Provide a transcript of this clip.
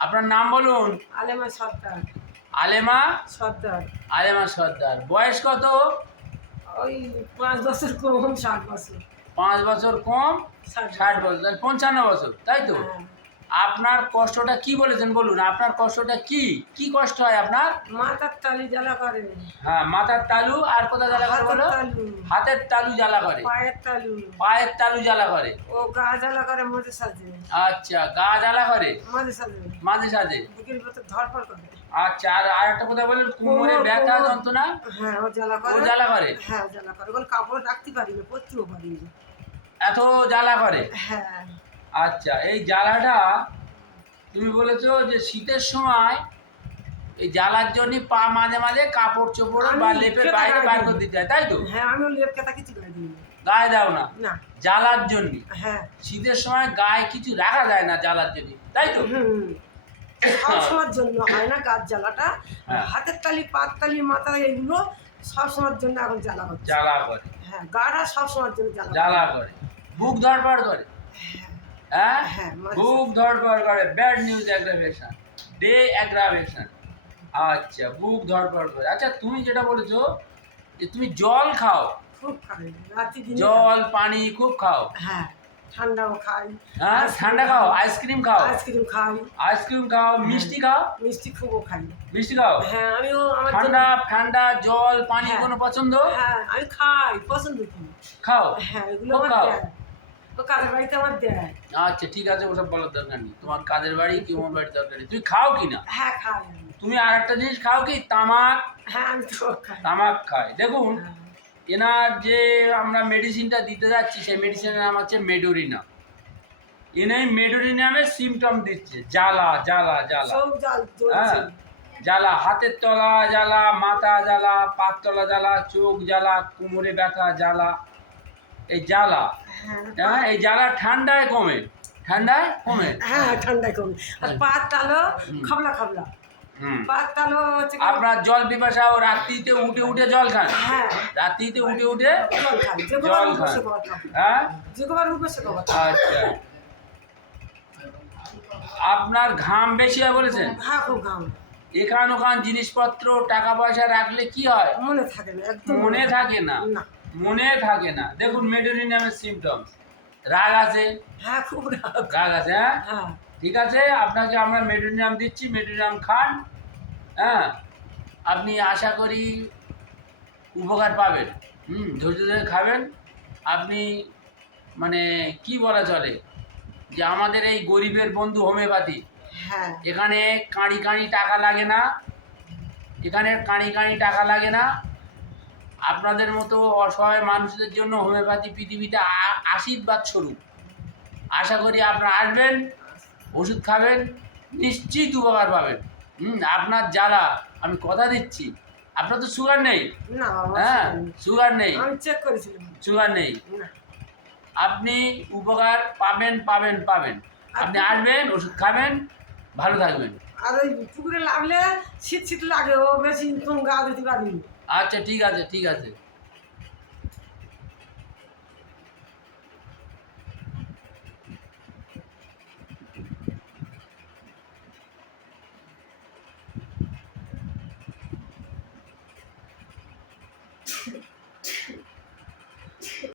আপনার নাম বলুন। আলেমা সর্দার। আলেমা সর্দার। আলেমা সর্দার। বয়স কত? ওই 5 বছর কম 60 বছর। 5 বছর কম 60 60 বছর, তাহলে 55 বছর, তাই তো? হ্যাঁ। আপনার কষ্টটা কি বলেছেন বলুন, আপনার কষ্টটা কি কি কষ্ট হয় আপনার? মাথার তালি জ্বালা করে। হ্যাঁ, মাথার তালু আর কোথায় জ্বালা করে বলো? তালু। হাতের তালু জ্বালা করে, পায়ের তালু। পায়ের তালু জ্বালা করে। ও গা জ্বালা করে মাঝে সাঝে। আচ্ছা, গা জ্বালা করে মাঝে সাঝে। মাঝে সাঝে। বুকের ভিতর ধরপড় করে। আচ্ছা, আর একটা কথা বলেন, কোমরে ব্যথা যন্ত্রণা? হ্যাঁ, ও জ্বালা ও করে। জ্বালা করে? হ্যাঁ, ও জ্বালা করে। ওগুলো কাপড় রাখতে পারি না, পরতেও পারি না। এত জ্বালা করে? হ্যাঁ। আচ্ছা, এই জ্বালাটা তুমি বলেছো যে শীতের সময় এই জ্বালার জন্য পা মাঝে মাঝে কাপড় চোপড় বা লেপের বাইরে বার করে দিতে হয়, তাই তো? হ্যাঁ, আমি লেপ কেতা কিছু গায়ে দিই না। গায়ে দাও না? না। জ্বালার জন্য। হ্যাঁ। শীতের সময় গায়ে কিছু রাখা যায় না জ্বালার জন্য, তাই তো? সব সময়ের জন্য হয় না গাছ জ্বালাটা। হ্যাঁ। হাতের তালি, পাত তালি, মাথা এগুলো সব সময়ের জন্য এখন জ্বালা হচ্ছে। জ্বালা করে। হ্যাঁ, গাটা সব সময়ের জন্য জ্বালা জ্বালা করে। বুক ধড়ফড় করে? হ্যাঁ, হ্যাঁ, বুক ধড়ফড় করে। Bad news aggravation, day aggravation. আচ্ছা, বুক ধড়ফড় করে। আচ্ছা, তুমি যেটা বলেছো যে তুমি জল খাও, খুব খাই রাতে দিনে। জল পানি খুব খাও। হ্যাঁ, ঠান্ডাও খাই। হ্যাঁ, ঠান্ডা খাও, আইসক্রিম খাও, আইসক্রিম খাই। আইসক্রিম খাও, মিষ্টি খাও, মিষ্টি খুবও খাই। মিষ্টি খাও। হ্যাঁ, আমিও আমার ঠান্ডা ঠান্ডা জল পানি হ্যাঁ। কোনো পছন্দ? হ্যাঁ, আমি খাই, পছন্দ করি। খাও? হ্যাঁ, এগুলো খুব আমার খাও? দেয়। ও কাজের বাড়িতে আমার দেয়। আচ্ছা, ঠিক আছে, ওসব বলার দরকার নেই। তোমার কাজের বাড়ি কি আমার বাড়ির দরকার নেই। তুমি খাও কি না? হ্যাঁ, খাই আমি। তুমি আর একটা জিনিস খাও কি? তামাক। হ্যাঁ, আমি তো খাই। তামাক খায়। দেখুন, হ্যাঁ। এনার যে আমরা মেডিসিনটা দিতে যাচ্ছি সেই মেডিসিনের নাম হচ্ছে মেডোরিনা। এনে মেডোরিনামের সিমটম দিচ্ছে, জ্বালা জ্বালা জ্বালা। সব জাল হ্যাঁ, জ্বলছে। জ্বালা, হাতের তলা জ্বালা, মাথা জ্বালা, পাত তলা জ্বালা, চোখ জ্বালা, কোমরে ব্যথা জ্বালা, এই জ্বালা। হ্যাঁ, হ্যাঁ, এই জ্বালা ঠান্ডায় কমে, ঠান্ডায় কমে। হ্যাঁ, ঠান্ডায় কম। আর পাত তালো খাবলা খাবলা। হুম। পাত তালো হচ্ছে কি- আপনার জল পিপাসা ও রাত্রিতে উঠে উঠে জল খান? হ্যাঁ, রাত্রিতে উঠে উঠে জল খাই। যে জল কবার খান? উঠবে সে কবার খাবো। হ্যাঁ, যে কবার উঠবে সে কবার খাবো। আচ্ছা। আপনার ঘাম বেশি হয় বলেছেন? হ্যাঁ, খুব ঘাম। এখান ওখান জিনিসপত্র টাকা পয়সা রাখলে কি হয়? মনে থাকে না, একদম মনে থাকে না, না। মনে থাকে না। দেখুন, মেডোরিনামের সিমটমস। রাগ আছে? হ্যাঁ, খুব রাগ। রাগ আছে? হ্যাঁ, হ্যাঁ, ঠিক আছে, আপনাকে আমরা মেডোরিনাম দিচ্ছি, মেডোরিনাম খান। হ্যাঁ, আপনি আশা করি উপকার পাবেন। ধৈর্য ধরে খাবেন। আপনি মানে কি বলা চলে যে আমাদের এই গরিবের বন্ধু হোমিওপ্যাথি, হ্যাঁ, এখানে কাঁড়ি কাঁড়ি টাকা লাগে না, এখানে কাঁড়ি কাঁড়ি টাকা লাগে না। আপনাদের মতো অসহায় মানুষদের জন্য হোমিওপ্যাথি পৃথিবীতে আশীর্বাদ স্বরূপ। আশা করি আপনারা আসবেন, ওষুধ খাবেন, নিশ্চিত উপকার পাবেন। আপনার জ্বালা, আমি কথা দিচ্ছি, আপনার তো সুগার নেই? না বাবা, হ্যাঁ, সুগার নেই, আমি চেক করেছিলাম। সুগার নেই। না। আপনি উপকার পাবেন পাবেন পাবেন। আপনি আসবেন, ওষুধ খাবেন, ভালো থাকবেন। আর ওই পুকুরে লাগলে শীত শীত লাগে, ও বেশি গা দিতে পারিনি। আচ্ছা, ঠিক আছে, ঠিক আছে।